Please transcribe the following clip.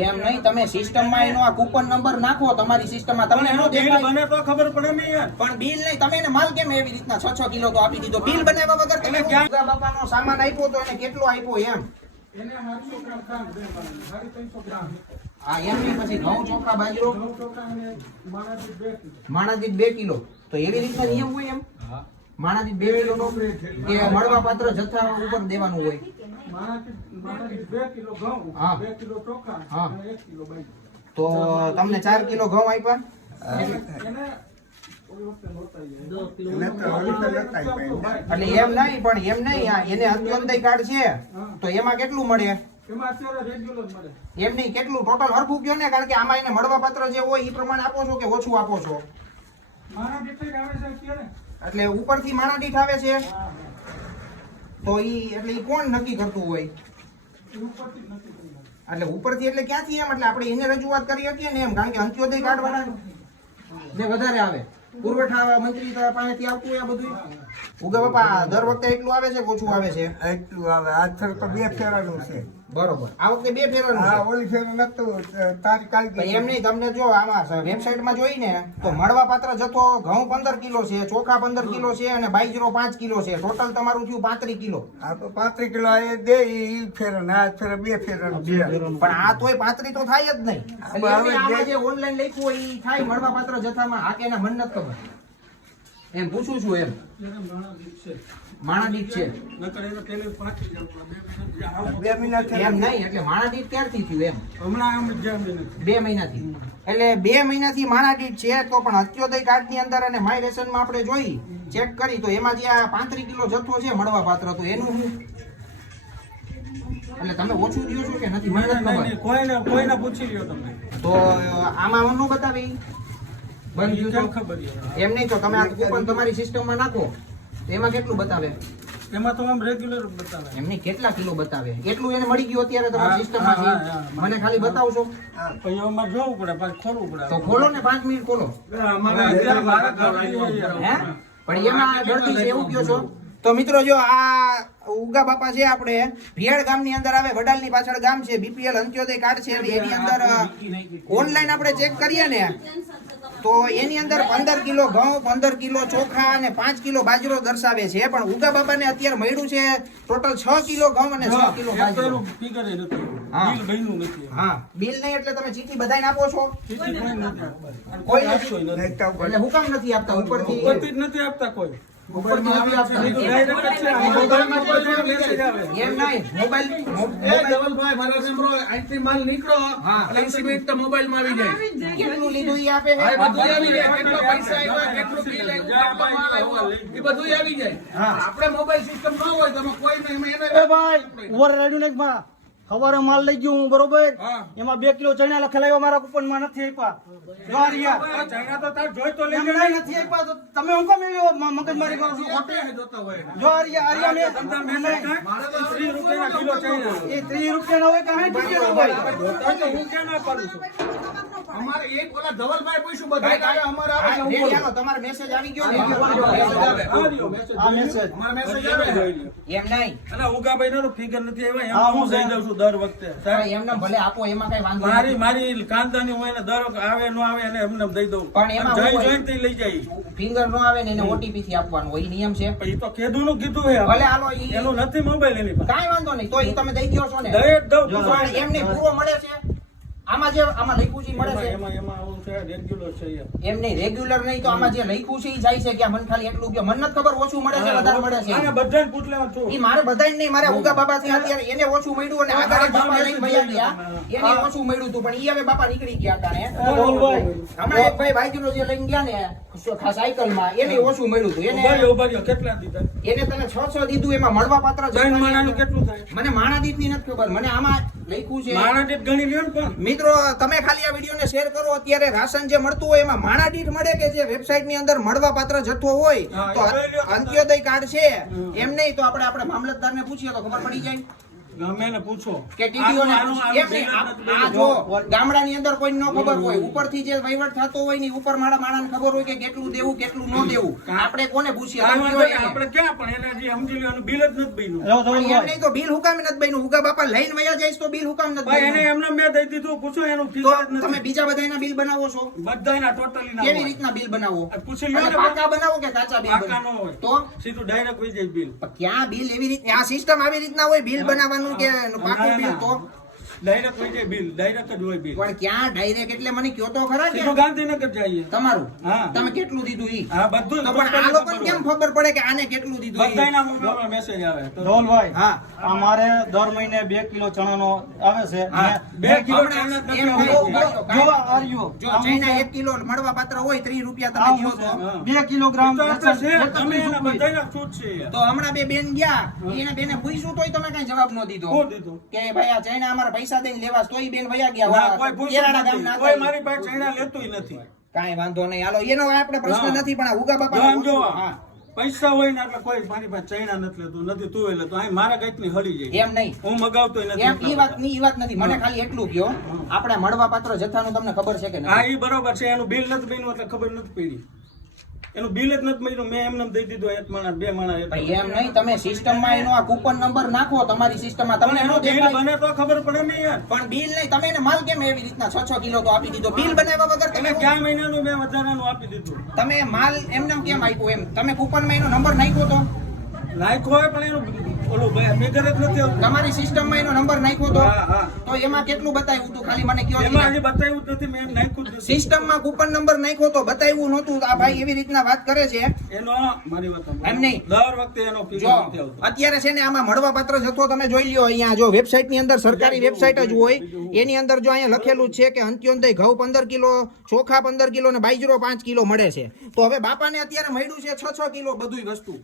એમ નહીં તમે સિસ્ટમમાં એનો આ કૂપન નંબર નાખો તમારી સિસ્ટમમાં તમને એનો બિલ બને તો ખબર પડે ને યાર. પણ બિલ નહીં તમે એને માલ કેમ એવી રીતના 6 6 કિલો તો આપી દીધો? બિલ બનાવ્યા વગર તમે ક્યાં- બાપાનો સામાન આપ્યો તો એને કેટલો આપ્યો એમ? એને 700 ગ્રામ કામ દે માણસ, 350 ગ્રામ. આ એમ નહીં પછી ઘઉં ચોખા બાજરો. ઘઉં ચોખા અને કિલો. તો એવી રીતના નિયમ હોય એમ? માણાથી બે કિલો નો કે મળવા પાત્ર જથ્થા ઉપર દેવાનું હોય. તો તમને ચાર કિલો ઘઉં આપ્યા. એટલે એમ નહીં પણ એમ નહીં આ એને અંત્યોદય કાર્ડ છે. તો એમાં કેટલું મળે? એમાં અત્યારે regular મળે. એમ નહીં કેટલું ટોટલ હરખું કયો ને? કારણ કે આમાં એને મળવા પાત્ર જે હોય એ પ્રમાણે આપો છો કે ઓછું આપો છો? મારા જેટલી આવે એટલે ઉપરથી માણા દીઠ આવે છે. તો ઈ એટલે ઈ કોણ નક્કી કરતું હોય? જ. એટલે ઉપરથી એટલે ક્યાંથી એમ? એટલે આપણે એને રજૂઆત કરી શકીએ ને એમ? કારણ કે અંત્યોદય કાર્ડ વાળા ને વધારે આવે. પુરવઠા મંત્રી પાસેથી આવતું આ બધું ઉગા બાપા, દર વખતે એટલું આવે છે ઓછું આવે છે? એટલું આવે. આ તો બે ફેરાનું છે. બરોબર. આ વખતે બે ફેરન હા ઓલી ફેર નતું તાત્કાલિક પણ એમ નહીં તમને જો આમાં વેબસાઇટમાં જોઈને તો મળવા પાત્ર જથ્થો ઘઉં પંદર કિલો છે ચોખા પંદર કિલો છે અને બાજરો પાંચ કિલો છે. ટોટલ તમારું થયું પાંત્રીસ કિલો. આ તો પાંત્રીસ કિલો એ દે ઈ ફેર આ ફેર બે ફેરન છે. પણ આ તોય પાંત્રીસ તો થાય જ નહીં. એટલે હવે આમાં જે- જે ઓનલાઈન લખ્યું હોય ઈ થાય મળવા પાત્ર જથ્થામાં. હા કે એના મન નથી ખબર. એમ પૂછું છું એમ. માણાદીપ છે. બે મહિના એમ નહીં એટલે માણાદીપ ક્યારથી થયું એમ? હમણાં. બે મહિનાથી. એટલે બે મહિનાથી માણાદીપ છે તો પણ અત્યોદય કાર્ડની અંદર અને માય રેશનમાં આપણે જોઈ ચેક કરી તો એમાં જે આ પાંત્રીસ કિલો જથ્થો છે મળવા પાત્ર તો એનું શું? એટલે તમે ઓછું દિયો છો કે નથી મને કોઈને કોઈને પૂછી લ્યો તમે. તો આમાં નું બતાવી. બંધ કેમ ખબર એમ નહીં તો તમે આ કૂપન તમારી સિસ્ટમમાં નાખો. તો એમાં કેટલું બતાવે? એમાં તો આમ રેગ્યુલર બતાવે. એમ કેટલા કિલો બતાવે? એટલું એને મળી ગયું અત્યારે તમારી સિસ્ટમમાં. મને ખાલી બતાવશો? પછી અમારે જોવું પડે પાછું ખોલવું પડે. તો ખોલો ને પાંચ મિનિટ ખોલો. અમારે મારા ઘરથી હે? પણ એમાં ગળતી છે એવું કયો છો? તો મિત્રો જો આ ઉગા બાપા છે આપણે ભિયાડ ગામની અંદર આવે વડાલની પાછળ ગામ છે બીપીએલ અંત્યોદય કાર્ડ છે એની અંદર ઓનલાઈન આપણે ચેક કરીએ ને તો એની અંદર પંદર કિલો ઘઉં પંદર કિલો ચોખા અને પાંચ કિલો બાજરો દર્શાવે છે. પણ ઉગા બાપાને અત્યારે મળ્યું છે ટોટલ છ કિલો ઘઉં અને છ કિલો બાજરો. હા. બિલ નહીં એટલે તમે ચીઠી બધાને આપો છો? કોઈ કોઈ નથી. આપતું ઉપરથી? નથી આપતા કોઈ. મોબાઈલ મારા તો આવી જાય. કેટલું લીધું ઈ આપે હા, એ બધું આવી જાય. કેટલો પૈસા આવ્યા, કેટલું બિલ આવ્યું, કેટલો માલ આવ્યો, એ બધું આવી જાય. આપણે મોબાઈલ સિસ્ટમ ન હોય તમે કોઈ રહે, રાડ્યું નહીં માં સવારે માલ લઈ ગયો હું બરોબર? એમાં બે કિલો ચણા લખેલા આવ્યા મારા કુપનમાં નથી આપ્યા. નથી આપ્યા તો તમે હું કેમ એવી મગજમારી કરો છો ખોટી? જોતા હોય જો આ રહ્યા, મેં-? ત્રીસ રૂપિયા હોય. કે સાઠ રૂપિયા હોય? જોતા તો હું ક્યાં ના છું? અમારે એક ઓલા ધવલભાઈ પૂછ્યું, બધા કાલે અમારે આવે છે, તમારો મેસેજ આવી ગયો ને મેસેજ આવે. આ મેસેજ. અમારે મેસેજ આવે. એમ નહીં અલા ઉગાભાઈ નો ફિગર નથી આવ્યા એમ હું જઈ દઉં છું દર વખતે સાહેબ, એમને ભલે આપો એમાં કઈ વાંધો મારી મારી કાંતાની હું એને દર વખતે આવે નો આવે એને એમને દઈ દઉં પણ એમાં જઈ જઈને તે લઈ જાય ફિંગર નો આવે ને એને ઓટીપી થી આપવાનું હોય નિયમ છે પણ ઈ તો કીધું નું કીધું હે ભલે હાલો એનો નથી મોબાઈલ એની પાસે કાઈ વાંધો નહીં તો એ તમે દઈ દો છો ને દઈ દઉં એમને પૂરો મળે છે આમાં જે આમાં લખ્યું છે મળે છે? એમાં એમાં આવું છે રેગ્યુલર છે એમ. નહીં રેગ્યુલર નહીં તો આમાં જે લખ્યું છે એ જાય છે કે મને ખાલી એટલું ગયો મને ખબર ઓછું મળે છે વધારે મળે છે. અને બધાને પૂછ લેવા છું. ઈ મારે બધાય નહીં મારે ઉગા બાબા થી અત્યારે. એને ઓછું મળ્યું અને આગળ બાપા લઈને ભયા ગયા. એને ઓછું મળ્યું હતું પણ ઈ હવે બાપા નીકળી ગયા ને. હમણાં એક ભાઈ ભાઈજીનો જે લઈને ગયા ને સાયકલમાં એને ઓછું મળ્યું હતું. એને ઊભા રહ્યો. કેટલા દીધા? એને એમાં મળવા પાત્ર માણાનું કેટલું થાય? મને માણા દીધની નથી ખબર. મને આમાં લખ્યું છે માણા દીઠ ગણી લ્યો ને પણ. મિત્રો તમે ખાલી આ વિડીયોને શેર કરો. અત્યારે રાશન જે મળતું હોય એમાં માણા દીઠ મળે કે જે વેબસાઇટની અંદર મળવા પાત્ર જથ્થો હોય તો અંત્યોદય કાર્ડ છે. એમ નહીં તો આપણે આપણે મામલતદારને પૂછીએ તો ખબર પડી જાય. ગમે ને પૂછો. કે બિલ આ- જો ગામડાની અંદર કોઈ ન ખબર હોય ઉપરથી જે વહીવટ થતો હોય ને ઉપર મારા માણસને ખબર હોય કે કેટલું દેવું કેટલું ન દેવું. આપણે કોને પૂછીએ? કાંઈ તમે વાંધો કયો નહીં, એને. આપણે ક્યાં પણ એને જે સમજી લેવાનું બિલ જ નથી બન્યું. એમ નહીં તો બિલ હુકામ નથી બન્યું. ઉગા બાપા લઈને વયા જઈશ તો બિલ હુકામ નથી એને એમને મેં દઈ દીધું. પૂછો એનું તમે બીજા બધાના બિલ બનાવો છો? બધાયના ટોટલી ના કેવી રીતના બિલ બનાવો? પૂછી લ્યો ને પાકા બનાવો કે કાચા બિલ પાકા ન હોય. તો? સીધું ડાયરેક્ટ વહી જાય બિલ. ક્યાં બિલ એવી રીતના આ સિસ્ટમ આવી રીતના હોય બિલ બનાવવાનું કે પાકું પીવું તો? ડાયરેક્ટ હોય છે બિલ ડાયરેક્ટ જ હોય બિલ પણ ક્યાં ડાયરેક્ટ એટલે મને કયો તો ખરા કે? ગાંધીનગર જઈએ. તમારું? હા. તમે કેટલું દીધું ઈ? હા બધું પણ આ લોકો કેમ ખબર પડે કે આને કેટલું દીધું ઈ? બધાયના મોબાઈલમાં મેસેજ આવે. તો ધવલભાઈ હા. અમારે દર મહિને 2 કિલો ચણાનો આવે છે. હા. અને બે કિલો જો કાંઈ- આ જો ચણા 1 કિલો મળવા પાત્ર હોય 3 રૂપિયા તમે આમ તો. હા. બે કિલોગ્રામ તો છે, તમે એના રૂપિયા. છૂટ છે તો હમણાં બે બેન ગયા. એને બેને પૂછ્યું તોય તમે કઈ જવાબ ન દીધો. કે ભાઈ આ ચણા અમારા પૈસા દઈને લેવા તોય બેન વયા ગયા કોઈ મારી પાસે ચણા લેતુંય નથી. કાંઈ વાંધો નહીં. હાલો એનો આપણે પ્રશ્ન નથી પણ ઉગા બાપા પૈસા હોય ને એટલે કોઈ મારી પાસે ચૈણા નથી લેતું નથી તું એ લેતો. અહીં મારા ગઈતની હળી જાય. એમ નહીં. હું મગાવતો એમ નથી ઈ વાતની ઈ વાત નથી. મને ખાલી એટલું કયો આપણે મળવા પાત્ર જથ્થાનું તમને ખબર છે કે હા એ ઈ બરોબર છે. એનું બિલ નથી બન્યું એટલે ખબર નથી પડી. એનું બિલ જ નથી મળ્યું. મેં એમને દઈ દીધું એક માણસ બે માણસ એમ નહીં તમે સિસ્ટમમાં એનો આ કૂપન નંબર નાખો તમારી સિસ્ટમમાં તમને એનો બિલ બને તો ખબર પડે ને યાર. પણ બિલ નહીં તમે એને માલ કેમ એવી રીતના છ છ કિલો તો આપી દીધો? બિલ બનાવ્યા વગર તમે ક્યાં મહિનાનું મેં વધારાનું આપી દીધું? તમે માલ એમને કેમ આપ્યો એમ? તમે કૂપનમાં એનો નંબર નાખ્યો તો? નાખ્યો હોય પણ એનું તમારી સિસ્ટમમાં એનો નંબર નાખ્યો તો? તો એમાં કેટલું બતાવ્યું હતું? ખાલી મને કયો એમાં હજી બતાવ્યું જ નથી મેં નાખ્યું જ સિસ્ટમમાં કૂપન નંબર નાખ્યો તો બતાવ્યું નહોતું. આ ભાઈ એવી રીતના વાત કરે છે. એનો મારી વાત એમ નહીં. દર વખતે એનો જો અત્યારે છે ને આમાં મળવા પાત્ર જથ્થો તમે જોઈ લ્યો અહીંયા. જો વેબસાઇટની અંદર સરકારી વેબસાઇટ જ હોય એની અંદર જો અહીંયા લખેલું છે કે અંત્યોદય ઘઉં પંદર કિલો ચોખા પંદર કિલો ને બાજરો પાંચ કિલો મળે છે. તો હવે બાપાને અત્યારે મળ્યું છે છ છ કિલો બધું વસ્તુ.